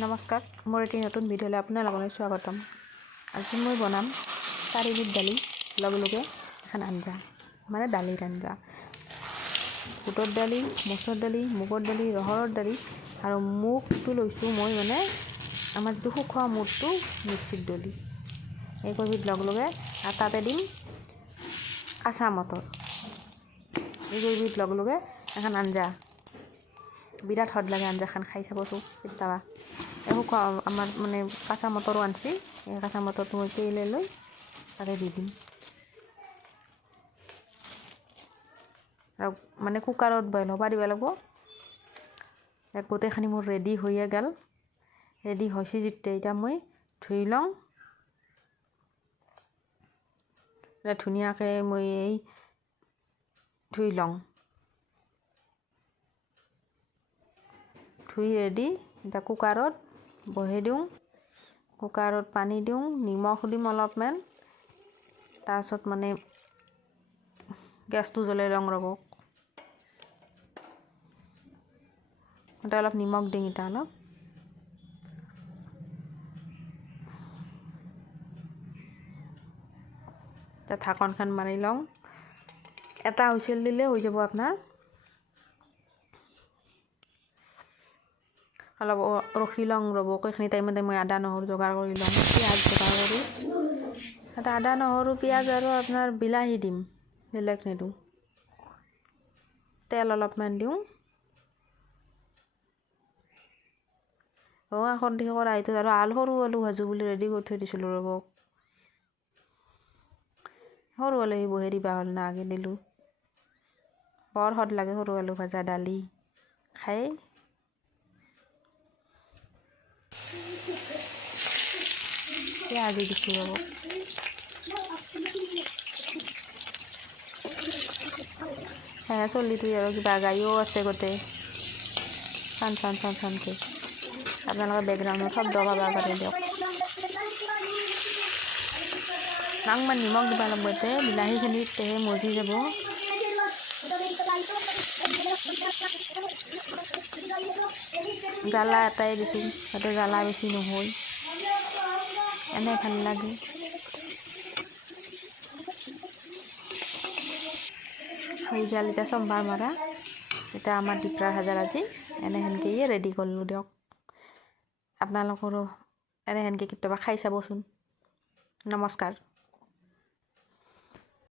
নমস্কাৰ, মোৰ এটি নতুন ভিডিঅ'লৈ আপোনালোকক স্বাগতম। আজি মই বনাম 4 বিধ দালি লগে এখন আঞ্জা, মানে দালিৰ আঞ্জা। বুটৰ দালি, মচুৰ দালি, মুগৰ দালি, ৰহৰৰ দালি আৰু মুগটো লৈছোঁ মই, মানে আমাৰ যিটো শুকোৱা মুগটো মিক্সিত দলি এই বিধ লগে আৰু তাতে দিম কাঁচা মটৰ। এই বিধ লগে এখন আঞ্জা, বিৰাট সোৱাদ লাগে আঞ্জাখন, খাই চাবচোন কেতিয়াবা। এই শুকোৱা আমাৰ মানে কাঁচা মটৰো আনছি, এই কাঁচা মটৰটো মই তেলে লৈ তাতে দি দিম আৰু মানে কুকাৰত বইল হ'ব দিব লাগিব। গোটেইখিনি মোৰ ৰেডি হৈয়ে গ'ল। ৰেডি হৈছে যেতিয়া এতিয়া মই ধুই লওঁ। ধুনীয়াকৈ মই এই ধুই লওঁ, ধুই ৰেডি। এতিয়া কুকাৰত বহাই দিওঁ, কুকাৰত পানী দিওঁ, নিমখ দিম অলপমান, তাৰপিছত মানে গেছটো জ্বলাই লওঁ। ৰ'ব, এতিয়া অলপ নিমখ দিম, এতিয়া অলপ ঢাকনখন মাৰি লওঁ। এটা হুইচেল দিলে হৈ যাব আপোনাৰ। অলপ ৰখি লওঁ, ৰ'ব। এইখিনি টাইমতে মই আদা নহৰু যোগাৰ কৰি লওঁ, পিঁয়াজ যোগাৰ কৰি। এটা আদা নহৰু পিঁয়াজ আৰু আপোনাৰ বিলাহী দিম, বেলেগ নিদিওঁ। তেল অলপমান দিওঁ। এখন দি কৰাহিটোত আৰু সৰু আলু ভাজোঁ বুলি ৰেডি কৰি থৈ দিছিলোঁ। ৰ'ব, সৰু আলু বহে দিবা হ'ল না, আগে দিলোঁ। বৰ সোৱাদ লাগে সৰু আলু ভাজা দালি খাই। আজি দিছোঁ ৰ'ব, চলিটো আৰু কিবা গাড়ীও আছে গোটেই চানকে। আপোনালোকে বেকগ্ৰাউণ্ডত শব্দ পাব পাৰে দিয়ক। নাংমান নিমখ দিব লাগিব, এতে বিলাহীখিনিত তেহে মজি যাব। জ্বালা এটাই দিছোঁ, যাতে জ্বালা বেছি নহয়, এনে ভাল লাগে। হৈ গ'ল এতিয়া চম্ভাৰ মাৰা। এতিয়া আমাৰ ডিপৰা ভাজাৰ আজি এনেহেনকৈয়ে ৰেডি কৰিলোঁ দিয়ক। আপোনালোকৰো এনেহেনকৈ কেতিয়াবা খাই চাবচোন। নমস্কাৰ।